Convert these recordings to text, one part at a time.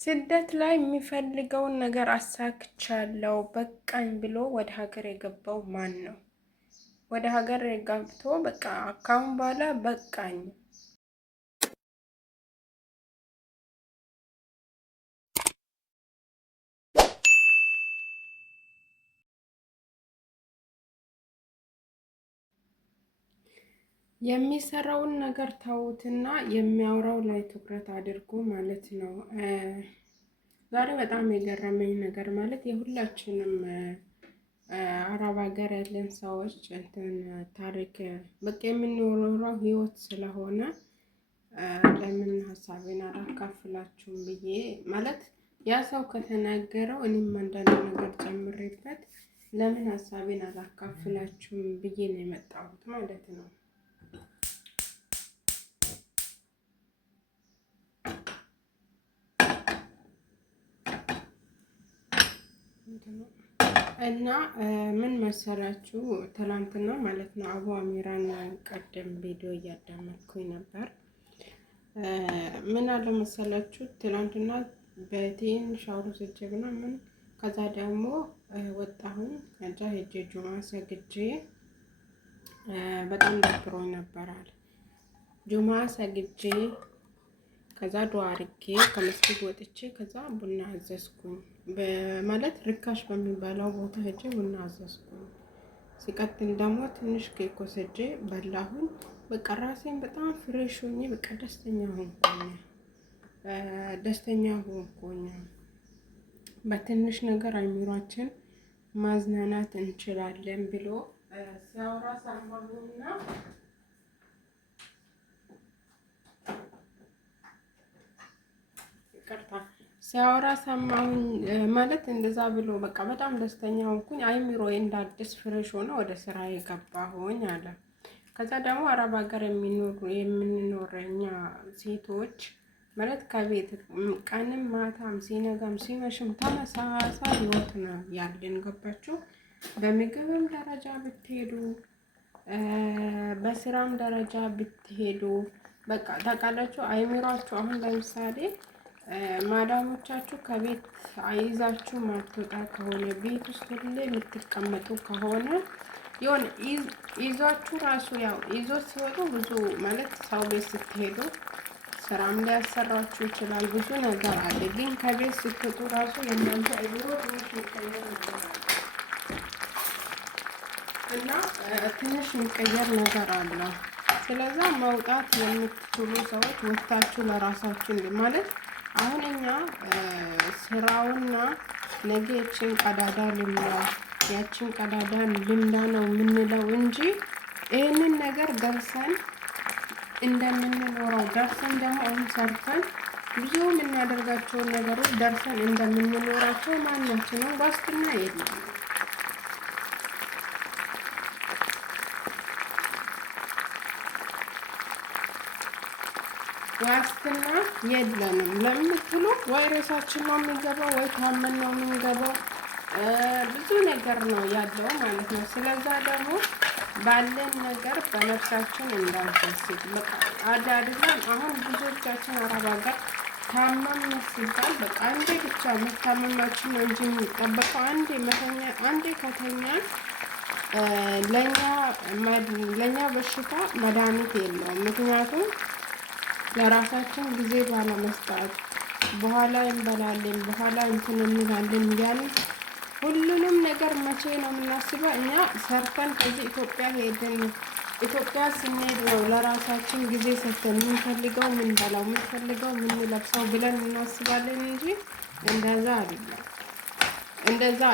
ስደት ላይ የሚፈልገውን ነገር አሳክቻለሁ በቃኝ ብሎ ወደ ሀገር የገባው ማን ነው? ወደ ሀገር ገብቶ በቃ ካሁን በኋላ በቃኝ የሚሰራውን ነገር ተውትና የሚያወራው ላይ ትኩረት አድርጎ ማለት ነው። ዛሬ በጣም የገረመኝ ነገር ማለት የሁላችንም አረብ ሀገር ያለን ሰዎች እንትን ታሪክ በቃ የምንኖረው ህይወት ስለሆነ ለምን ሀሳቤን አላካፍላችሁም ብዬ ማለት ያ ሰው ከተናገረው እኔም አንዳንድ ነገር ጨምሬበት ለምን ሀሳቤን አላካፍላችሁም ብዬ ነው የመጣሁት ማለት ነው። እና ምን መሰላችሁ ትላንትና ማለት ነው አቡ አሚራን ቀደም ቪዲዮ እያዳመጥኩኝ ነበር። ምን አለ መሰላችሁ ትላንትና በቴን ሻወር ወስጄ ምን ከዛ ደግሞ ወጣሁኝ ከዛ ሄጄ ጁማ ሰግጄ በጣም ደብሮኝ ነበራል። ጁማ ሰግጄ ከዛ ዱዓ አድርጌ ከመስጊድ ወጥቼ ከዛ ቡና አዘዝኩኝ። በማለት ርካሽ በሚባለው ቦታ ሄጄ ቡና አዘዝኩኝ። ሲቀጥል ደግሞ ትንሽ ኬክ ወስጄ በላሁኝ። በቃ ራሴን በጣም ፍሬሽ ሆኜ በቃ ደስተኛ ሆንኩኝ። በትንሽ ነገር አይምሯችን ማዝናናት እንችላለን ብሎ ሲያወራ ሰማሁና ሲያወራ ሰማሁኝ ማለት እንደዛ ብሎ በቃ በጣም ደስተኛ ሆንኩኝ። አይምሮዬ እንደ አዲስ ፍሬሽ ሆነ ወደ ስራ የገባሁኝ አለ። ከዛ ደግሞ አረብ ሀገር የምንኖር እኛ ሴቶች ማለት ከቤት ቀንም ማታም ሲነጋም ሲመሽም ተመሳሳይ ህይወት ነው ያለን። ገባችሁ? በምግብም ደረጃ ብትሄዱ በስራም ደረጃ ብትሄዱ በቃ ታውቃላችሁ። አይምሯችሁ አሁን ለምሳሌ ማዳሞቻችሁ ከቤት አይዛችሁ ማትወጣ ከሆነ ቤት ውስጥ ሁሌ የምትቀመጡ ከሆነ የሆነ ይዟችሁ ራሱ ያው ይዞ ሲወጡ ብዙ ማለት ሰው ቤት ስትሄዱ ስራም ሊያሰራችሁ ይችላል። ብዙ ነገር አለ። ግን ከቤት ስትወጡ ራሱ የእናንተ አይምሮ ትንሽ የሚቀየር ነገር አለ እና ትንሽ የሚቀየር ነገር አለ። ስለዛ መውጣት የምትችሉ ሰዎች ወጥታችሁ ለራሳችሁ ማለት አሁን እኛ ስራውና ነገ ያችን ቀዳዳ ልምላ ያችን ቀዳዳ ልምላ ነው የምንለው እንጂ ይህንን ነገር ደርሰን እንደምንኖረው ደርሰን ደግሞ አሁን ሰርተን ብዙ የምናደርጋቸውን ነገሮች ደርሰን እንደምንኖራቸው ማናችንም ዋስትና የለም። ዋስትና የለንም ለምትሉ ወይ ሬሳችን ነው የሚገባው ወይ ታመን ነው የምንገባው። ብዙ ነገር ነው ያለው ማለት ነው። ስለዛ ደግሞ ባለን ነገር በነፍሳችን እንዳንሰስት በቃ አዳድረን አሁን ብዙዎቻችን አረብ ሀገር ታመም ሲባል በቃ አንዴ ብቻ መታመማችን ነው እንጂ የሚጠበቀው አንዴ ከተኛን ለኛ በሽታ መድኃኒት የለውም። ምክንያቱም ለራሳችን ጊዜ ባለመስጠት በኋላ እንበላለን በኋላ እንትን እንላለን እያልን ሁሉንም ነገር መቼ ነው የምናስበው? እኛ ሰርተን ከዚህ ኢትዮጵያ ስንሄድ ነው ለራሳችን ጊዜ ሰጥተን የምንፈልገው ምንበላው የምንፈልገው ምንለብሰው ብለን እናስባለን እንጂ እንደዛ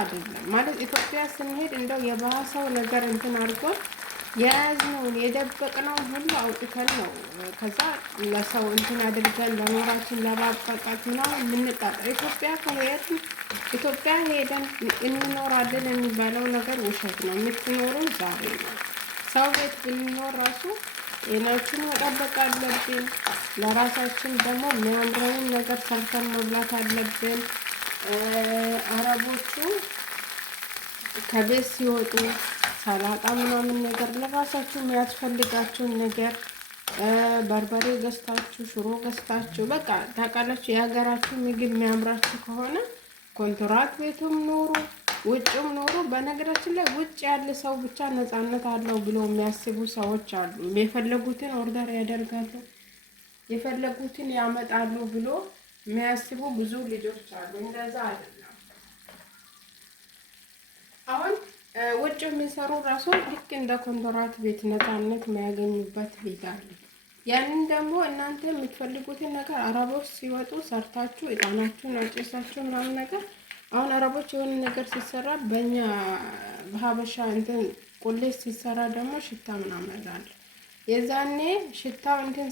አይደለም። ማለት ኢትዮጵያ ስንሄድ እንደው የባሰው ነገር እንትን አድርጎ የያዝነውን የደበቅነውን ሁሉ አውጥተን ነው ከዛ ለሰው እንትን አድርገን ለኖራችን ለማብቃቃት ምናምን የምንጣጣው። ኢትዮጵያ ሄደን እንኖራለን የሚባለው ነገር ውሸት ነው። የምትኖረው ዛሬ ነው። ሰው ቤት ብንኖር ራሱ ጤናችን መጠበቅ አለብን። ለራሳችን ደግሞ የሚያምረውን ነገር ሰርተን መብላት አለብን። አረቦቹ ከቤት ሲወጡ ሰላጣ ምናምን ነገር ለራሳችሁ የሚያስፈልጋችሁን ነገር በርበሬ ገዝታችሁ ሽሮ ገዝታችሁ በቃ ታውቃላችሁ፣ የሀገራችሁ ምግብ የሚያምራችሁ ከሆነ ኮንትራት ቤቱም ኑሩ ውጭም ኑሩ። በነገራችን ላይ ውጭ ያለ ሰው ብቻ ነፃነት አለው ብሎ የሚያስቡ ሰዎች አሉ። የፈለጉትን ኦርደር ያደርጋሉ፣ የፈለጉትን ያመጣሉ ብሎ የሚያስቡ ብዙ ልጆች አሉ። እንደዛ አይደለም። አሁን ውጭ የሚሰሩ ራሱ ልክ እንደ ኮንትራት ቤት ነፃነት የሚያገኙበት ቤት አለ። ያንን ደግሞ እናንተ የምትፈልጉትን ነገር አረቦች ሲወጡ ሰርታችሁ እጣናችሁን አጭሳችሁ ምናምን ነገር። አሁን አረቦች የሆነ ነገር ሲሰራ በእኛ በሀበሻ እንትን ቁሌት ሲሰራ ደግሞ ሽታ ምናምን አለ። የዛኔ ሽታው እንትን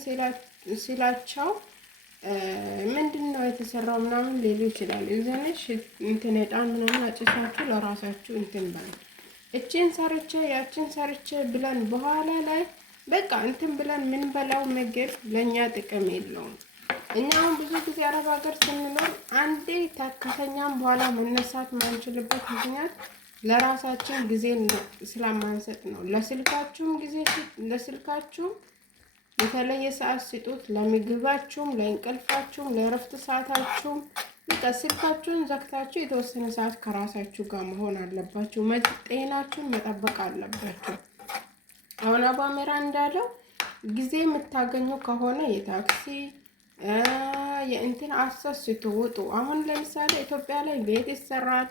ሲላቸው ምንድን ነው የተሰራው ምናምን ሊሉ ይችላል። የዛኔ እንትን እጣን ምናምን አጭሳችሁ ለራሳችሁ እንትን በሉ። እቺን ሰርቼ ያቺን ሰርቼ ብለን በኋላ ላይ በቃ እንትን ብለን ምን በላው ምግብ ለኛ ጥቅም የለውም። እኛ አሁን ብዙ ጊዜ አረብ ሀገር ስንኖር አንዴ ከተኛም በኋላ መነሳት ማንችልበት ምክንያት ለራሳችን ጊዜ ስለማንሰጥ ነው። ለስልካችሁም ጊዜ ለስልካችሁም የተለየ ሰዓት ስጡት፣ ለምግባችሁም፣ ለእንቅልፋችሁም፣ ለእረፍት ሰዓታችሁም። በቃ ስልካችሁን ዘግታችሁ የተወሰነ ሰዓት ከራሳችሁ ጋር መሆን አለባችሁ። ጤናችሁን መጠበቅ አለባችሁ። አሁን አባሜራ እንዳለው ጊዜ የምታገኙ ከሆነ የታክሲ የእንትን አሰስቱ ውጡ። አሁን ለምሳሌ ኢትዮጵያ ላይ ቤት ይሰራል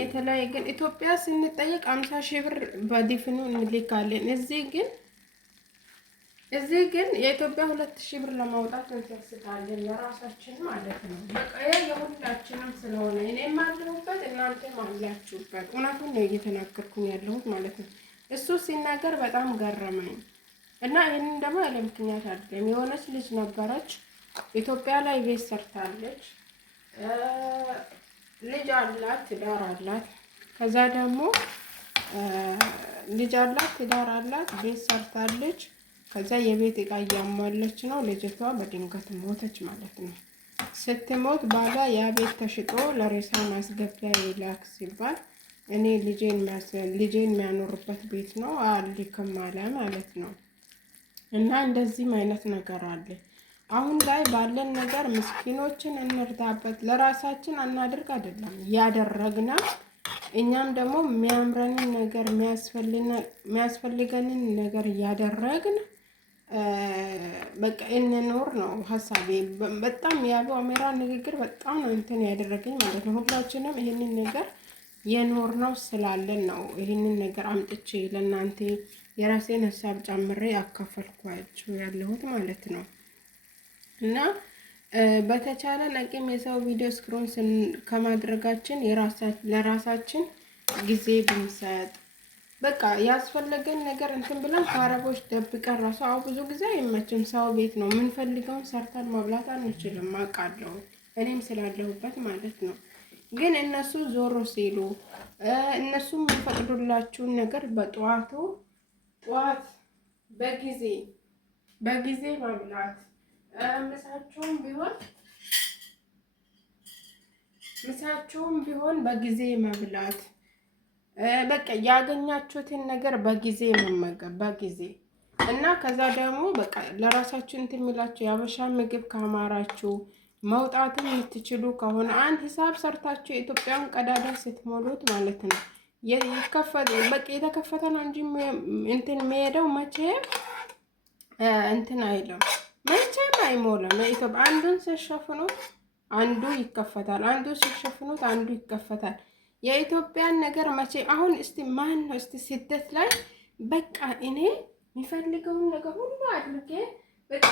የተለያየ፣ ግን ኢትዮጵያ ስንጠየቅ 50 ሺህ ብር በዲፍኑ እንልካለን። እዚህ ግን የኢትዮጵያ 2000 ብር ለማውጣት እንሰስታለን ለራሳችን ማለት ነው። በቃ የሁላችንም ስለሆነ እኔም አለሁበት እናንተም አላችሁበት። እውነቱን ነው እየተናገርኩኝ ያለሁት ማለት ነው። እሱ ሲናገር በጣም ገረመኝ እና ይህንን ደግሞ ያለ ምክንያት አይደለም። የሆነች ልጅ ነበረች ኢትዮጵያ ላይ ቤት ሰርታለች። ልጅ አላት፣ ትዳር አላት። ከዛ ደግሞ ልጅ አላት፣ ትዳር አላት፣ ቤት ሰርታለች። ከዛ የቤት እቃ እያሟለች ነው። ልጅቷ በድንገት ሞተች ማለት ነው። ስትሞት ባሏ ያ ቤት ተሽጦ ለሬሳ ማስገቢያ ይላክ ሲባል እኔ ልጄን የሚያኖርበት ቤት ነው አልልክም አለ ማለት ነው። እና እንደዚህም አይነት ነገር አለ። አሁን ላይ ባለን ነገር ምስኪኖችን እንርዳበት። ለራሳችን አናድርግ አይደለም ያደረግና እኛም ደግሞ የሚያምረንን ነገር የሚያስፈልገንን ነገር እያደረግን በቃ እንኖር ነው ሀሳቤ። በጣም የአበው አሜራ ንግግር በጣም ነው እንትን ያደረገኝ ማለት ነው። ሁላችንም ይህንን ነገር የኖር ነው ስላለን ነው ይህንን ነገር አምጥቼ ለእናንተ የራሴን ሀሳብ ጨምሬ አካፈልኳችሁ ያለሁት ማለት ነው። እና በተቻለን አቅም የሰው ቪዲዮ ስክሮን ከማድረጋችን ለራሳችን ጊዜ ብንሰጥ በቃ ያስፈለገን ነገር እንትን ብለን ከአረቦች ደብቀን ራሱ አው ብዙ ጊዜ አይመችም። ሰው ቤት ነው የምንፈልገውን ሰርተን መብላት አንችልም፣ አውቃለሁ እኔም ስላለሁበት ማለት ነው። ግን እነሱ ዞሮ ሲሉ እነሱ የሚፈቅዱላችሁን ነገር በጠዋት በጊዜ መብላት፣ ምሳቸውም ቢሆን በጊዜ መብላት፣ በቃ ያገኛችሁትን ነገር በጊዜ መመገብ በጊዜ እና ከዛ ደግሞ በቃ ለራሳችሁ እንትን የሚላችሁ የአበሻ ምግብ ካማራችሁ መውጣትም የምትችሉ ከሆነ አንድ ሂሳብ ሰርታችሁ የኢትዮጵያን ቀዳዳ ስትሞሉት ማለት ነው በቃ የተከፈተ ነው እንጂ እንትን የሚሄደው መቼም እንትን አይለም፣ መቼም አይሞላም። ኢትዮጵያ አንዱን ሲሸፍኑት አንዱ ይከፈታል፣ አንዱ ሲሸፍኑት አንዱ ይከፈታል። የኢትዮጵያን ነገር መቼ አሁን እስቲ ማን ነው እስቲ ስደት ላይ በቃ እኔ የሚፈልገውን ነገር ሁሉ አድርጌ በቃ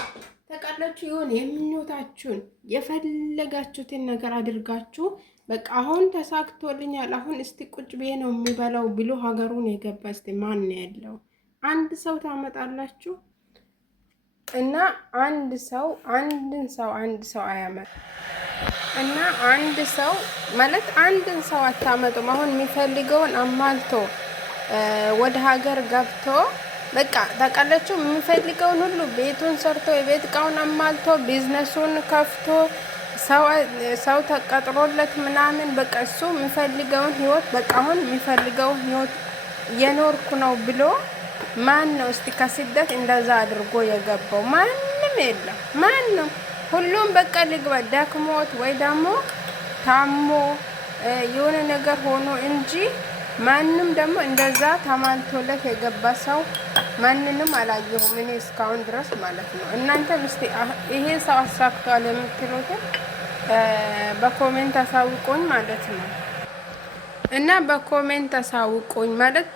ተቃላችሁ ይሆን የምኞታችሁን የፈለጋችሁትን ነገር አድርጋችሁ በቃ አሁን ተሳክቶልኛል አሁን እስቲ ቁጭ ብዬ ነው የሚበላው ብሎ ሀገሩን የገባ እስቲ ማን ነው ያለው? አንድ ሰው ታመጣላችሁ እና አንድ ሰው አያመጣ እና አንድ ሰው ማለት አንድን ሰው አታመጡም። አሁን የሚፈልገውን አማልቶ ወደ ሀገር ገብቶ በቃ ታውቃላችሁ የሚፈልገውን ሁሉ ቤቱን ሰርቶ የቤት እቃውን አማልቶ ቢዝነሱን ከፍቶ ሰው ተቀጥሮለት ምናምን በቃ እሱ የሚፈልገውን ህይወት በቃ አሁን የሚፈልገውን ህይወት የኖርኩ ነው ብሎ ማን ነው እስቲ ከስደት እንደዛ አድርጎ የገባው? ማንም የለም። ማንም ሁሉም በቃ ልግባ ደክሞት ወይ ደግሞ ታሞ የሆነ ነገር ሆኖ እንጂ ማንም ደግሞ እንደዛ ተማልቶለት የገባ ሰው ማንንም አላየሁም እኔ እስካሁን ድረስ ማለት ነው። እናንተም እስቲ ይሄ ሰው አሳክቷል የምትሉትን በኮሜንት አሳውቁኝ ማለት ነው። እና በኮሜንት አሳውቁኝ ማለት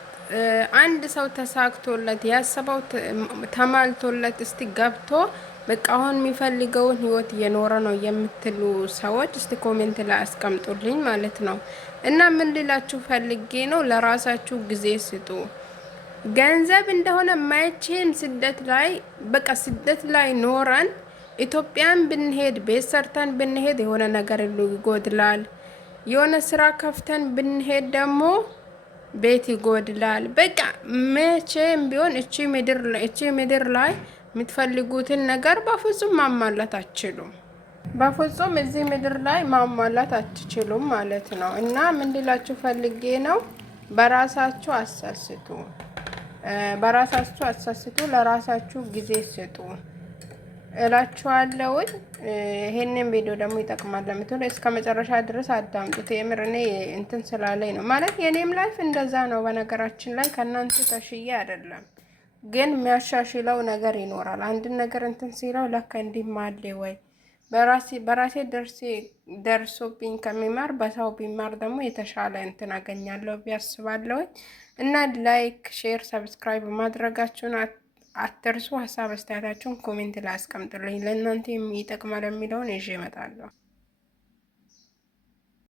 አንድ ሰው ተሳክቶለት ያሰበው ተማልቶለት እስቲ ገብቶ በቃ አሁን የሚፈልገውን ህይወት እየኖረ ነው የምትሉ ሰዎች እስቲ ኮሜንት ላይ አስቀምጡልኝ ማለት ነው። እና ምን ልላችሁ ፈልጌ ነው፣ ለራሳችሁ ጊዜ ስጡ። ገንዘብ እንደሆነ ማይቼም ስደት ላይ በቃ ስደት ላይ ኖረን ኢትዮጵያን ብንሄድ ቤት ሰርተን ብንሄድ የሆነ ነገር ይጎድላል። የሆነ ስራ ከፍተን ብንሄድ ደግሞ ቤት ይጎድላል። በቃ መቼም ቢሆን እቺ ምድር ላይ የምትፈልጉትን ነገር በፍጹም ማሟላት አትችሉም። በፍጹም እዚህ ምድር ላይ ማሟላት አትችሉም ማለት ነው። እና ምን ልላችሁ ፈልጌ ነው፣ በራሳችሁ አሳስቱ፣ ለራሳችሁ ጊዜ ስጡ እላችኋለሁኝ። ይሄንን ቪዲዮ ደግሞ ይጠቅማል ለምትሉ እስከ መጨረሻ ድረስ አዳምጡት። የምር እኔ እንትን ስላለኝ ነው ማለት የኔም ላይፍ እንደዛ ነው። በነገራችን ላይ ከእናንተ ተሽዬ አይደለም፣ ግን የሚያሻሽለው ነገር ይኖራል። አንድን ነገር እንትን ሲለው ለካ እንዲማሌ ወይ በራሴ ደርሶብኝ ከሚማር በሰው ቢማር ደግሞ የተሻለ እንትን አገኛለሁ ቢያስባለሁ። እና ላይክ፣ ሼር፣ ሰብስክራይብ ማድረጋችሁን አትርሱ። ሀሳብ አስተያየታችሁን ኮሜንት ላይ አስቀምጡልኝ። ለእናንተ የሚጠቅማል የሚለውን ይዤ እመጣለሁ።